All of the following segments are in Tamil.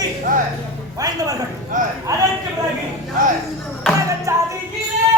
சக்தி வாய்ந்தவர்கள். அதற்கு பிறகு சாதியிலே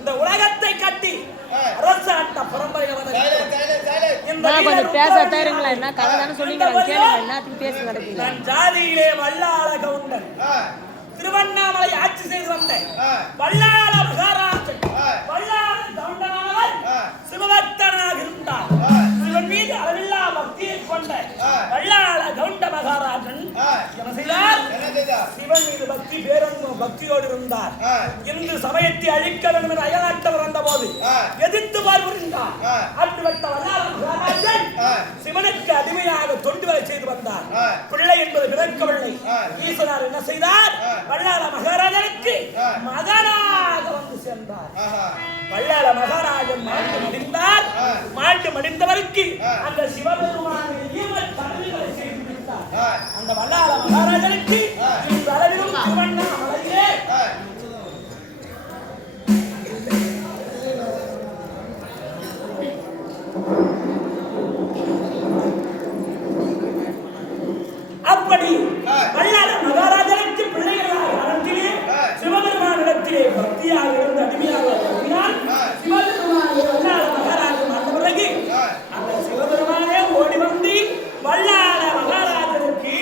இந்த உலகத்தை கட்டி அரசாட்ட பரம்பரையில ஜாதியிலே வல்லாள கவுண்டர் திருவண்ணாமலை ஆட்சி செய்து வந்த வல்லாள மகாராஜன் வல்லாள கவுண்டனானவர் சிவபக்தனாக இருந்தார். சிவன் மீது அளவில்லா பக்தியை கொண்ட வல்லாள கவுண்ட மகாராஜன் என்ன செய்தார்? சிவன் மீது பக்தி பேரன்பும் பக்தியோடு இருந்தார். இந்து சமயத்தை அழிக்க வேண்டும் என அயலாட்டவர் வந்த போது எதிர்த்து பார்விருந்தார். அப்படிப்பட்ட வல்லாள மகாராஜன் சிவனுக்கு அடிமையாக தொண்டு வேலை செய்து வந்தார். பிள்ளை என்பது பிறக்கவில்லை. ஈஸ்வரர் என்ன செய்தார்? வல்லாள மகாராஜனுக்கு மகனாக வந்து சென்றார். வல்லாள மகாராஜன் மாண்டு மடிந்தார். மாண்டு மடிந்தவருக்கு அந்த சிவபெருமானை தடவிகளை செய்து விட்டார். அந்த வல்லாள மகாராஜனுக்கு இந்த அளவிலும் திருவண்ணாமலையிலே அப்படி வல்லாள மகாராஜனுக்கு பிள்ளைகளாக அறத்திலே சிவபெருமானிடத்திலே பக்தியாக இருந்து அடிமையாக இருந்தால் சிவபெருமான் வல்லாள மகாராஜன் ஆண்ட பிறகு அந்த சிவபெருமானே ஓடி வந்து வல்லாள மகாராஜனுக்கு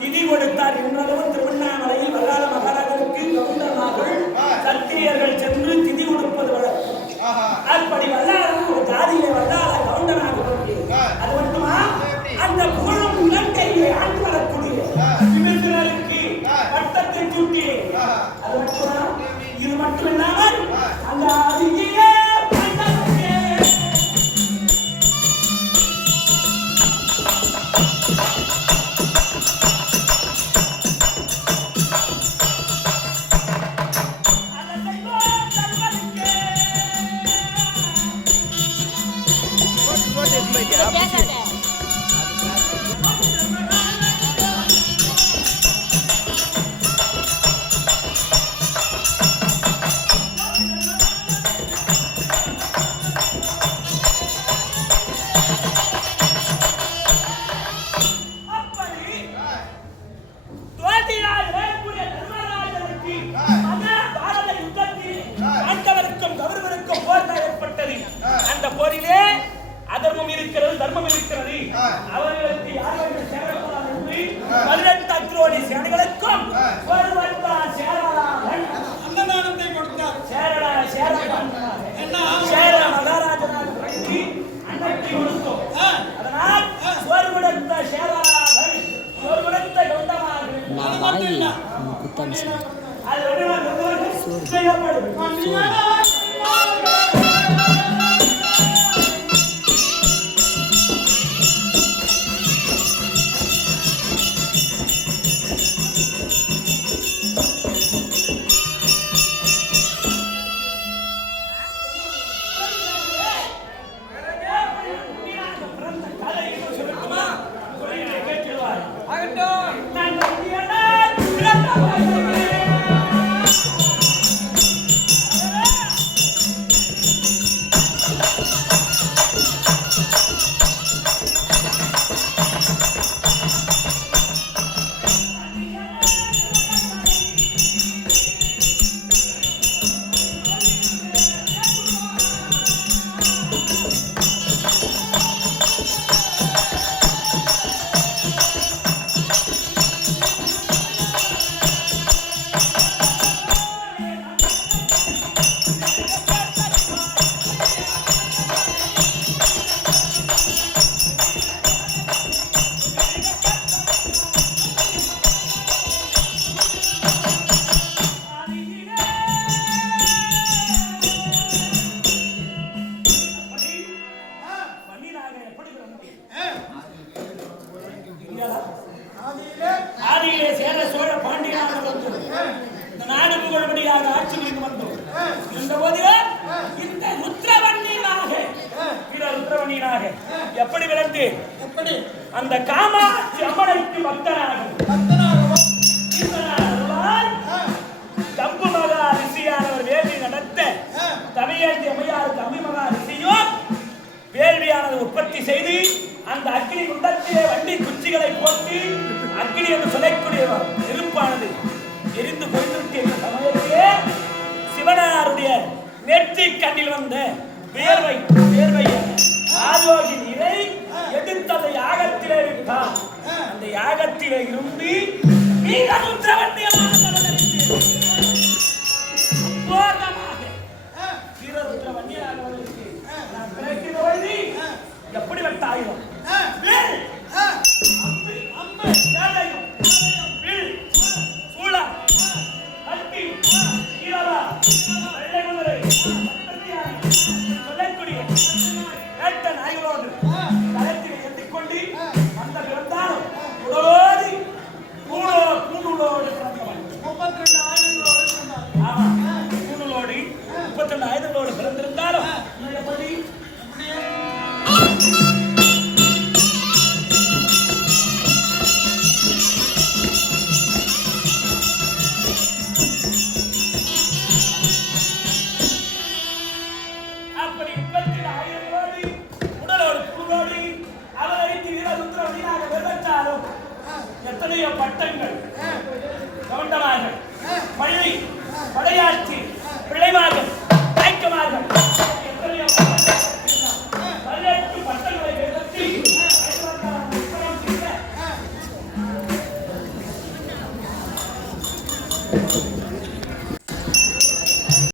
திதி கொடுத்தார். இன்றளவும் திருவண்ணாமலையில் வல்லாள மகாராஜனுக்கு கவுண்டர்கள் சத்திரியர்கள் சென்று திதி கொடுப்பது வழக்கம். அப்படி வல்லாள ஜாதியிலே வல்லாள கவுண்டனாக அது மட்டுமா அந்த புகழும் இலங்கையை ஆண்டு வரக்கூடிய விமர்சனருக்கு வட்டத்தை சூட்டி அது மட்டுமா இது மட்டுமில்லாமல் அந்த அதிகிலே அந்த போரிலே அதர்மம் இருக்கிறது, தர்மம் இருக்கிறது. அவர்களுக்கு யாரும் சேரக்கூடாது என்று 18 அக்ரோடி சேனைகளுக்கும் ஒரு வட்டார் சேரலாளன் அன்னதானத்தை கொடுத்தார். சேர மகாராஜனாக பற்றி அன்னைக்கு கொடுத்தோம். அதனால் ஒரு கொடுத்த சேரலாளன் ஒரு கொடுத்த கவுண்டமாக அது ஆதியிலே சேர சோழ பாண்டியனாக வந்தோம். இந்த நாடு புகழ்படியாக ஆட்சி புரிந்து வந்தோம். இந்த போதிலே இந்த ருத்ரவன்னியனாக வீர ருத்ரவன்னியனாக எப்படி விளந்து எப்படி அந்த காமாட்சி அம்மனுக்கு பக்தனாக ஜம்பு மகா ரிஷியானவர் வேள்வி நடத்த தமையேந்தி அம்மையாருக்கு அம்மிமகா ரிஷியும் வேள்வியானது உற்பத்தி செய்து அந்த அக்னி குண்டத்திலே வண்டி குச்சிகளை போட்டு அக்னி என்று சொல்லக்கூடிய நெருப்பானது எரிந்து கொண்டிருக்கிற சமயத்திலே சிவனாருடைய நெற்றி கண்ணில் வந்த வேர்வை ஆரோகி நீரை எடுத்து அந்த யாகத்திலே விட்டார். அந்த யாகத்திலே இருந்து எப்படி வட்ட ஆயுதம் சொல்லக்கூடிய வேட்ட நாய்களோடு களத்தில் எத்திக்கொண்டு அந்த பிறந்தாலும் உடலோடு கூடோடு பிறந்தவன் 32 ஆயுதங்களோடு. ஆமா, கூடலோடு 32 ஆயுதங்களோடு பிறந்திருந்தாலும் எப்படி